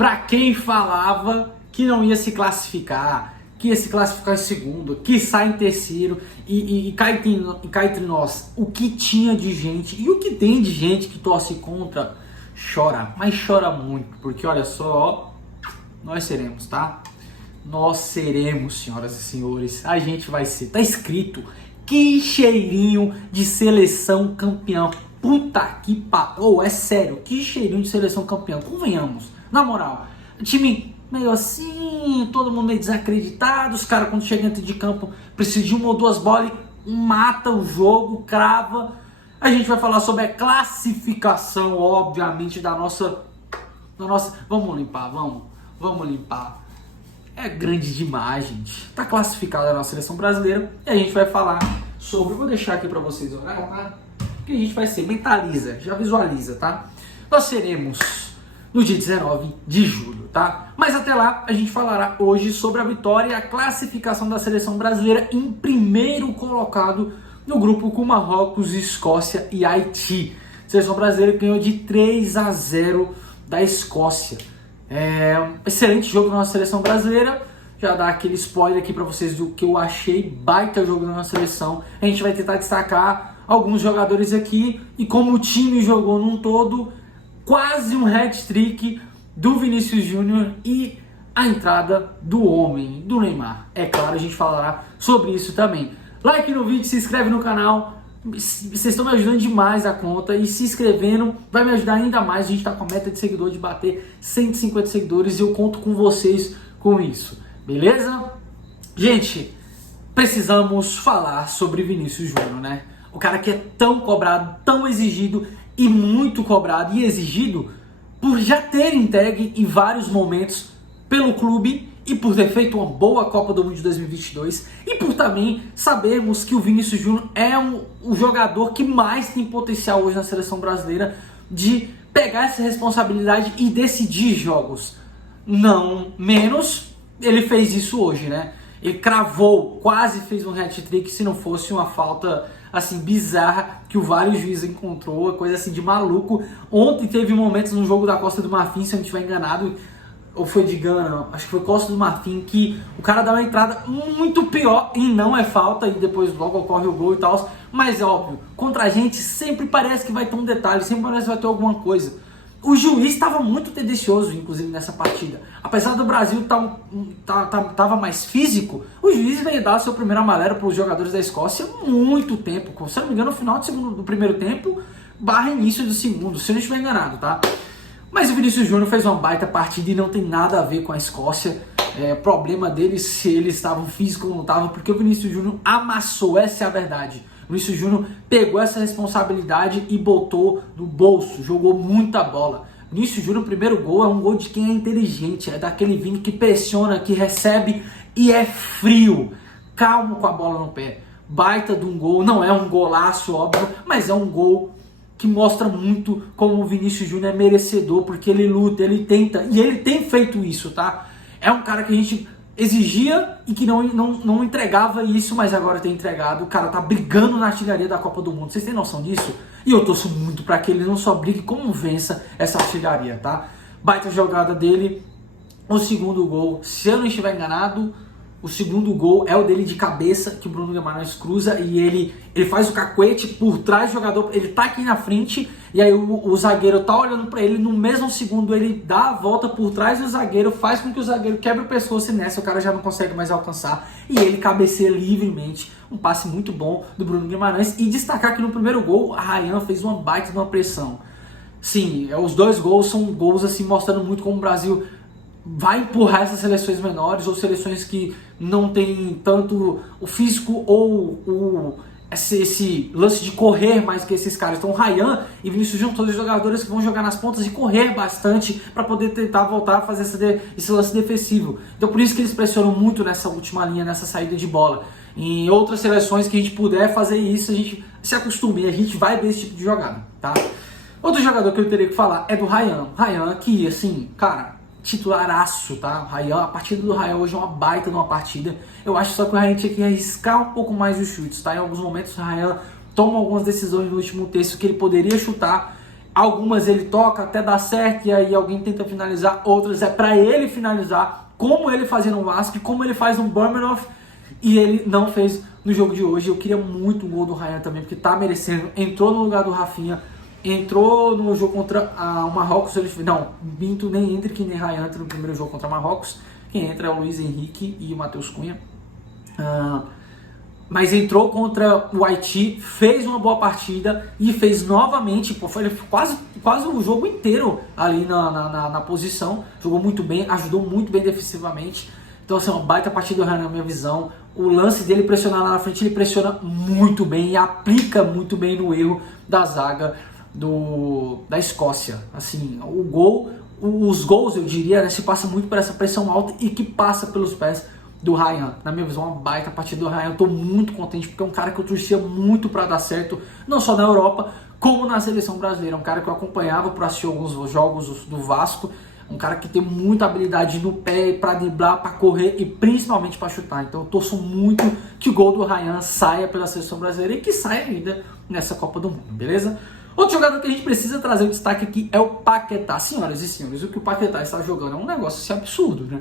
para quem falava que não ia se classificar, que ia se classificar em segundo, que sai em terceiro e cá entre nós, o que tinha de gente e o que tem de gente que torce contra, chora, mas chora muito, porque olha só, nós seremos, tá? Nós seremos, senhoras e senhores, a gente vai ser, tá escrito, que cheirinho de seleção campeão. Puta que pariu, é sério, que cheirinho de seleção campeão, convenhamos, na moral, time meio assim, todo mundo meio desacreditado, os caras quando chegam dentro de campo precisam de uma ou duas bolas, mata o jogo, crava. A gente vai falar sobre a classificação, obviamente, da nossa, vamos limpar, vamos limpar. É grande demais, gente. Tá classificada a nossa seleção brasileira e a gente vai falar sobre, vou deixar aqui pra vocês olhar, tá? Que a gente vai ser, mentaliza, já visualiza, tá? Nós seremos no dia 19 de julho, tá? Mas até lá a gente falará hoje sobre a vitória e a classificação da seleção brasileira em primeiro colocado no grupo com Marrocos, Escócia e Haiti. A seleção brasileira ganhou de 3-0 da Escócia. Um excelente jogo da nossa seleção brasileira. Já dá aquele spoiler aqui pra vocês do que eu achei, baita jogo da nossa seleção. A gente vai tentar destacar alguns jogadores aqui e como o time jogou num todo, quase um hat-trick do Vinícius Júnior e a entrada do homem, do Neymar. É claro, a gente falará sobre isso também. Like no vídeo, se inscreve no canal. Vocês estão me ajudando demais a conta e se inscrevendo vai me ajudar ainda mais. A gente está com a meta de seguidor de bater 150 seguidores e eu conto com vocês com isso. Beleza? Gente, precisamos falar sobre Vinícius Júnior, né? O cara que é tão cobrado, tão exigido e muito cobrado e exigido por já ter entregue em vários momentos pelo clube e por ter feito uma boa Copa do Mundo de 2022 e por também sabermos que o Vinícius Júnior é o jogador que mais tem potencial hoje na seleção brasileira de pegar essa responsabilidade e decidir jogos. Não menos, ele fez isso hoje, né? Ele cravou, quase fez um hat-trick se não fosse uma falta assim bizarra que o VAR juiz encontrou, coisa assim de maluco. Ontem teve momentos no jogo da Costa do Marfim, se eu não estiver enganado, ou foi de Gana, acho que foi Costa do Marfim, que o cara dá uma entrada muito pior e não é falta, e depois logo ocorre o gol e tal, mas é óbvio, contra a gente sempre parece que vai ter um detalhe, sempre parece que vai ter alguma coisa. O juiz estava muito tendencioso, inclusive, nessa partida. Apesar do Brasil tava mais físico, o juiz veio dar seu primeiro amarelo para os jogadores da Escócia há muito tempo. Se eu não me engano, no final do primeiro tempo, barra início do segundo, se eu não estiver enganado, tá? Mas o Vinícius Júnior fez uma baita partida e não tem nada a ver com a Escócia. Problema deles se eles estavam físicos ou não estavam, porque o Vinícius Júnior amassou, essa é a verdade. O Vinícius Júnior pegou essa responsabilidade e botou no bolso, jogou muita bola. O Vinícius Júnior, o primeiro gol, é um gol de quem é inteligente, é daquele Vini que pressiona, que recebe e é frio, calmo com a bola no pé. Baita de um gol, não é um golaço, óbvio, mas é um gol que mostra muito como o Vinícius Júnior é merecedor, porque ele luta, ele tenta, e ele tem feito isso, tá? É um cara que a gente exigia e que não entregava isso, mas agora tem entregado. O cara tá brigando na artilharia da Copa do Mundo, vocês têm noção disso? E eu torço muito para que ele não só brigue, como vença essa artilharia, tá? Baita jogada dele, o segundo gol, se eu não estiver enganado, o segundo gol é o dele de cabeça, que o Bruno Guimarães cruza e ele faz o cacuete por trás do jogador, ele tá aqui na frente e aí o zagueiro tá olhando para ele, no mesmo segundo ele dá a volta por trás do zagueiro, faz com que o zagueiro quebre o pescoço e nessa o cara já não consegue mais alcançar e ele cabeceia livremente, um passe muito bom do Bruno Guimarães. E destacar que no primeiro gol a Rayan fez uma baita de uma pressão. Sim, os dois gols são gols assim mostrando muito como o Brasil vai empurrar essas seleções menores ou seleções que não tem tanto o físico ou esse lance de correr mais que esses caras. Então Rayan e Vinícius Júnior, todos os jogadores que vão jogar nas pontas e correr bastante para poder tentar voltar a fazer esse lance defensivo. Então por isso que eles pressionam muito nessa última linha, nessa saída de bola. Em outras seleções que a gente puder fazer isso, a gente se acostume, a gente vai ver esse tipo de jogada, tá? Outro jogador que eu teria que falar é do Rayan. Rayan que, assim, cara, titularaço, tá? A partida do Rayan hoje é uma baita numa partida. Eu acho só que o Rayan tinha que arriscar um pouco mais os chutes, tá? Em alguns momentos o Rayan toma algumas decisões no último terço que ele poderia chutar Algumas ele toca até dar certo e aí alguém tenta finalizar, outras é para ele finalizar, como ele fazia no Vasco, como ele faz no Bournemouth, e ele não fez no jogo de hoje. Eu queria muito um gol do Ryan também, porque tá merecendo, entrou no lugar do Rafinha, entrou no jogo contra o Marrocos, não, Binto, nem Endrick nem Ryan entra no primeiro jogo contra o Marrocos, quem entra é o Luiz Henrique e o Matheus Cunha. Mas entrou contra o Haiti, fez uma boa partida e fez novamente, foi quase o jogo inteiro ali na posição, jogou muito bem, ajudou muito bem defensivamente. Então assim, uma baita partida do Ryan na minha visão. O lance dele pressionar lá na frente, ele pressiona muito bem e aplica muito bem no erro da zaga da Escócia. Assim, os gols, eu diria, né, se passa muito por essa pressão alta e que passa pelos pés do Ryan. Na minha visão, uma baita partida do Ryan. Eu tô muito contente porque é um cara que eu torcia muito para dar certo, não só na Europa, como na seleção brasileira. Um cara que eu acompanhava para assistir alguns jogos do Vasco. Um cara que tem muita habilidade no pé para driblar, para correr e principalmente para chutar. Então eu torço muito que o gol do Ryan saia pela seleção brasileira e que saia ainda nessa Copa do Mundo, beleza? Outro jogador que a gente precisa trazer o destaque aqui é o Paquetá. Senhoras e senhores, o que o Paquetá está jogando é um negócio assim, absurdo, né?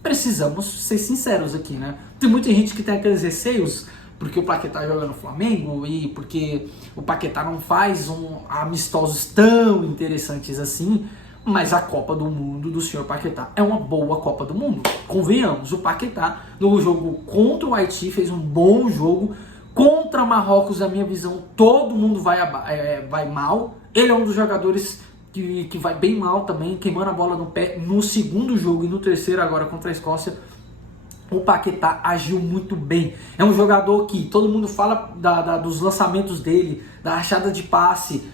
Precisamos ser sinceros aqui, né? Tem muita gente que tem aqueles receios porque o Paquetá joga no Flamengo e porque o Paquetá não faz amistosos tão interessantes assim, mas a Copa do Mundo do senhor Paquetá é uma boa Copa do Mundo. Convenhamos, o Paquetá no jogo contra o Haiti fez um bom jogo. Contra Marrocos, na minha visão, todo mundo vai mal. Ele é um dos jogadores que vai bem mal também, queimando a bola no pé no segundo jogo e no terceiro agora contra a Escócia. O Paquetá agiu muito bem. É um jogador que todo mundo fala dos lançamentos dele, da achada de passe,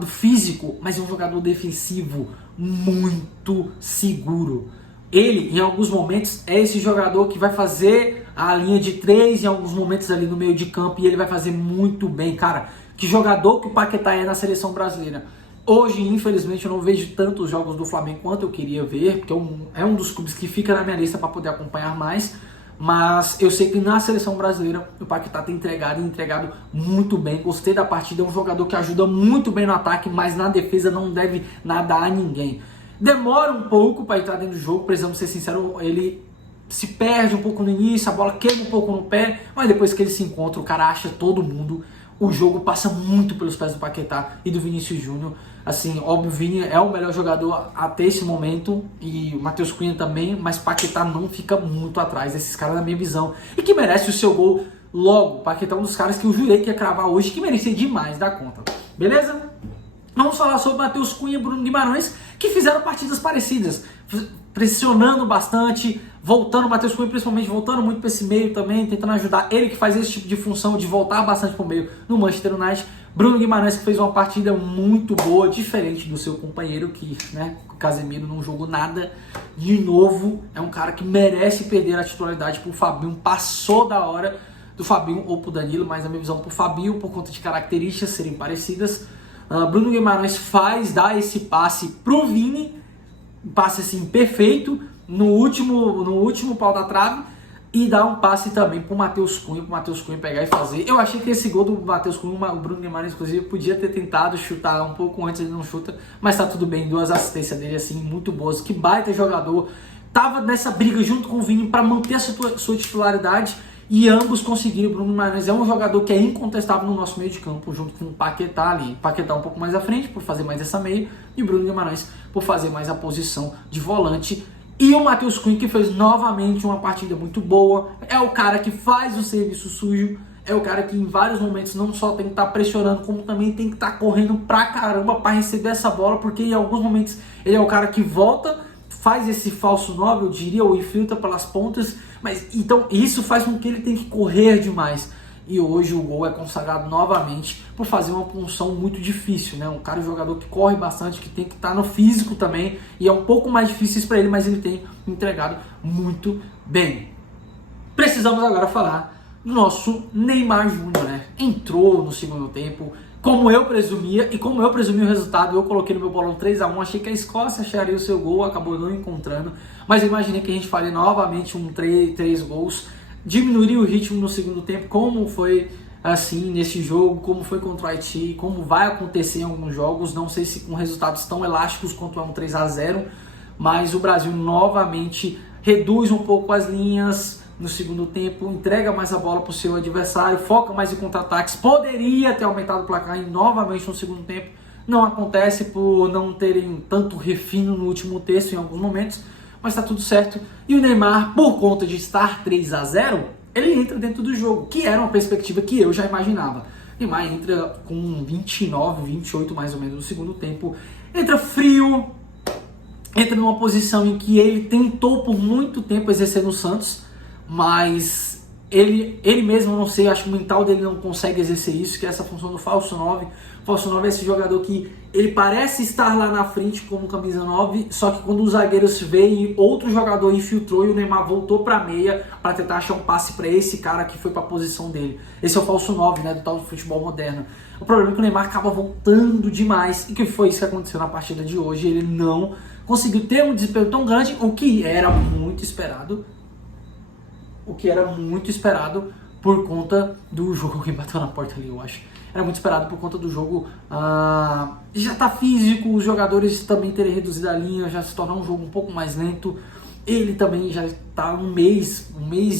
do físico, mas é um jogador defensivo muito seguro. Ele, em alguns momentos, é esse jogador que vai fazer a linha de 3 em alguns momentos ali no meio de campo e ele vai fazer muito bem. Cara, que jogador que o Paquetá é na seleção brasileira. Hoje, infelizmente, eu não vejo tantos jogos do Flamengo quanto eu queria ver, porque é um dos clubes que fica na minha lista para poder acompanhar mais. Mas eu sei que na seleção brasileira o Paquetá tem entregado muito bem. Gostei da partida, é um jogador que ajuda muito bem no ataque, mas na defesa não deve nada a ninguém. Demora um pouco para entrar dentro do jogo, precisamos ser sinceros, ele se perde um pouco no início, a bola queima um pouco no pé, mas depois que ele se encontra, o cara acha todo mundo. O jogo passa muito pelos pés do Paquetá e do Vinícius Júnior. Assim, óbvio, o Vini é o melhor jogador até esse momento e o Matheus Cunha também, mas Paquetá não fica muito atrás desses caras na minha visão e que merece o seu gol logo. Paquetá é um dos caras que eu jurei que ia cravar hoje, que merecia demais da conta, beleza? Vamos falar sobre Matheus Cunha e Bruno Guimarães, que fizeram partidas parecidas, pressionando bastante, voltando, o Matheus Cunha principalmente voltando muito para esse meio também, tentando ajudar ele que faz esse tipo de função de voltar bastante para o meio no Manchester United. Bruno Guimarães que fez uma partida muito boa, diferente do seu companheiro que, né, o Casemiro não jogou nada. De novo, é um cara que merece perder a titularidade pro Fabinho, passou da hora do Fabinho ou pro Danilo, mas a minha visão pro Fabinho, por conta de características serem parecidas. Bruno Guimarães dá esse passe pro Vini, um passe assim perfeito no último pau da trave, e dá um passe também pro Matheus Cunha pegar e fazer. Eu achei que esse gol do Matheus Cunha, o Bruno Guimarães inclusive podia ter tentado chutar um pouco antes, ele não chuta, mas tá tudo bem, 2 assistências dele assim muito boas, que baita jogador, tava nessa briga junto com o Vini para manter a sua titularidade. E ambos conseguiram. O Bruno Guimarães é um jogador que é incontestável no nosso meio de campo, junto com o Paquetá ali. Paquetá um pouco mais à frente, por fazer mais essa meia, e o Bruno Guimarães por fazer mais a posição de volante. E o Matheus Cunha, que fez novamente uma partida muito boa. É o cara que faz o serviço sujo. É o cara que em vários momentos não só tem que estar pressionando, como também tem que estar correndo pra caramba para receber essa bola, porque em alguns momentos ele é o cara que volta, faz esse falso 9, eu diria, ou infiltra pelas pontas, mas então isso faz com que ele tenha que correr demais. E hoje o gol é consagrado novamente por fazer uma função muito difícil, né? Um cara, um jogador que corre bastante, que tem que estar no físico também, e é um pouco mais difícil isso para ele, mas ele tem entregado muito bem. Precisamos agora falar do nosso Neymar Júnior, né? Entrou no segundo tempo, como eu presumia, e como eu presumi o resultado, eu coloquei no meu bolão 3-1, achei que a Escócia acharia o seu gol, acabou não encontrando, mas eu imaginei que a gente faria novamente 3 gols, diminuiria o ritmo no segundo tempo, como foi assim nesse jogo, como foi contra o Haiti, como vai acontecer em alguns jogos. Não sei se com resultados tão elásticos quanto é um 3-0, mas o Brasil novamente reduz um pouco as linhas no segundo tempo, entrega mais a bola para o seu adversário, foca mais em contra-ataques. Poderia ter aumentado o placar novamente no segundo tempo, não acontece por não terem tanto refino no último terço em alguns momentos, mas está tudo certo. E o Neymar, por conta de estar 3-0, ele entra dentro do jogo, que era uma perspectiva que eu já imaginava. Neymar entra com 29, 28 mais ou menos no segundo tempo, entra frio, entra numa posição em que ele tentou por muito tempo exercer no Santos, mas ele mesmo, não sei, acho que o mental dele não consegue exercer isso, que é essa função do falso 9. O falso 9 é esse jogador que ele parece estar lá na frente como camisa 9, só que quando os zagueiros veem, outro jogador infiltrou e o Neymar voltou para meia para tentar achar um passe para esse cara que foi para a posição dele. Esse é o falso 9, né, do tal do futebol moderno. O problema é que o Neymar acaba voltando demais, e que foi isso que aconteceu na partida de hoje. Ele não conseguiu ter um desempenho tão grande, o que era muito esperado. Por conta do jogo. Quem bateu na porta ali, eu acho. Era muito esperado por conta do jogo já tá físico, os jogadores também terem reduzido a linha, já se tornar um jogo um pouco mais lento. Ele também já tá um mês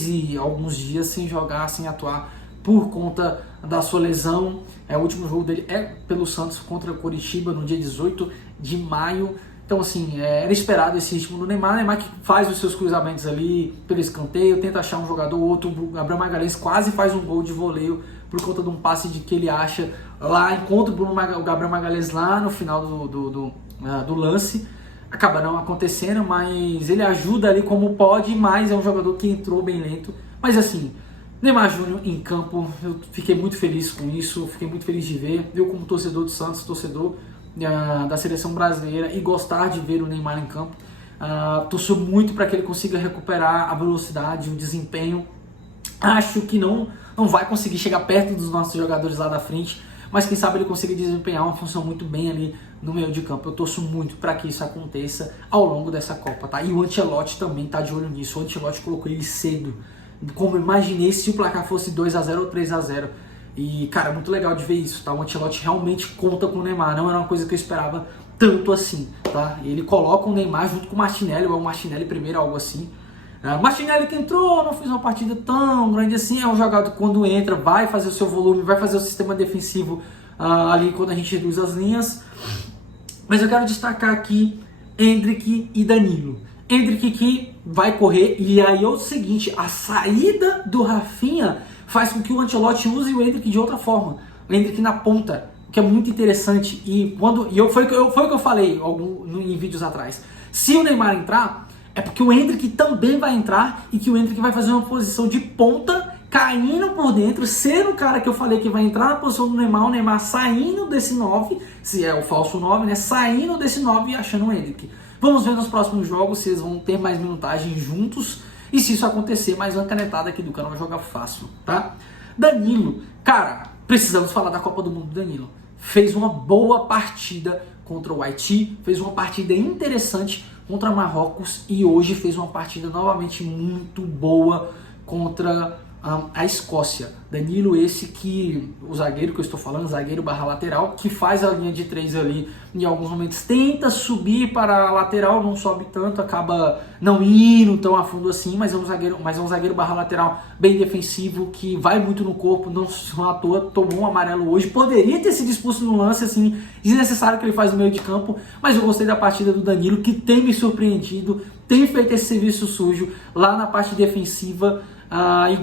e alguns dias sem jogar, sem atuar por conta da sua lesão. O último jogo dele é pelo Santos contra o Coritiba no dia 18 de maio. Então, assim, era esperado esse ritmo do Neymar. Neymar que faz os seus cruzamentos ali pelo escanteio, tenta achar um jogador ou outro. O Gabriel Magalhães quase faz um gol de voleio por conta de um passe de que ele acha lá, encontra o Gabriel Magalhães lá no final do lance. Acaba não acontecendo, mas ele ajuda ali como pode, mas é um jogador que entrou bem lento. Mas assim, Neymar Júnior em campo, eu fiquei muito feliz com isso, fiquei muito feliz de ver. Eu como torcedor do Santos, torcedor da seleção brasileira, e gostar de ver o Neymar em campo. Torço muito para que ele consiga recuperar a velocidade, o desempenho. Acho que não vai conseguir chegar perto dos nossos jogadores lá da frente, mas quem sabe ele consiga desempenhar uma função muito bem ali no meio de campo. Eu torço muito para que isso aconteça ao longo dessa Copa, tá? E o Ancelotti também tá de olho nisso. O Ancelotti colocou ele cedo, como eu imaginei se o placar fosse 2-0 ou 3-0. E, cara, muito legal de ver isso, tá? O Ancelotti realmente conta com o Neymar, não era uma coisa que eu esperava tanto assim, tá? Ele coloca o Neymar junto com o Martinelli, ou é o Martinelli primeiro, algo assim. O Martinelli que entrou, não fez uma partida tão grande assim, é um jogador que quando entra vai fazer o seu volume, vai fazer o sistema defensivo ali quando a gente reduz as linhas. Mas eu quero destacar aqui Endrick e Danilo. Endrick que vai correr, e aí é o seguinte, a saída do Rafinha faz com que o Ancelotti use o Endrick de outra forma. O Endrick na ponta, o que é muito interessante. Foi o que eu falei em vídeos atrás. Se o Neymar entrar, é porque o Endrick também vai entrar, e que o Endrick vai fazer uma posição de ponta, caindo por dentro, sendo o cara que eu falei que vai entrar na posição do Neymar, o Neymar saindo desse 9, se é o falso 9, né? Saindo desse 9 e achando o Endrick. Vamos ver nos próximos jogos se eles vão ter mais minutagem juntos. E se isso acontecer, mais uma canetada aqui do canal vai jogar fácil, tá? Danilo, cara, precisamos falar da Copa do Mundo do Danilo. Fez uma boa partida contra o Haiti, fez uma partida interessante contra Marrocos e hoje fez uma partida novamente muito boa contra a Escócia. Danilo, esse que, o zagueiro que eu estou falando, zagueiro barra lateral, que faz a linha de 3 ali, em alguns momentos tenta subir para a lateral, não sobe tanto, acaba não indo tão a fundo assim, mas é um zagueiro barra lateral bem defensivo, que vai muito no corpo, não à toa, tomou um amarelo hoje, poderia ter sido expulso no lance, assim, desnecessário que ele faz no meio de campo, mas eu gostei da partida do Danilo, que tem me surpreendido, tem feito esse serviço sujo lá na parte defensiva. E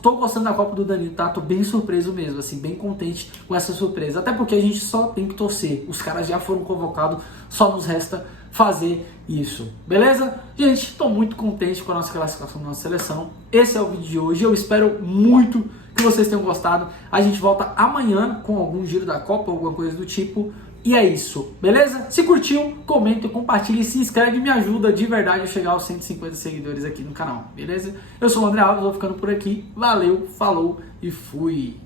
tô gostando da Copa do Danilo, tá? Tô bem surpreso mesmo, assim, bem contente com essa surpresa. Até porque a gente só tem que torcer. Os caras já foram convocados, só nos resta fazer isso. Beleza? Gente, tô muito contente com a nossa classificação da nossa seleção. Esse é o vídeo de hoje. Eu espero muito que vocês tenham gostado. A gente volta amanhã com algum giro da Copa, alguma coisa do tipo. E é isso, beleza? Se curtiu, comenta, compartilha, se inscreve e me ajuda de verdade a chegar aos 150 seguidores aqui no canal, beleza? Eu sou o André Alves, vou ficando por aqui. Valeu, falou e fui!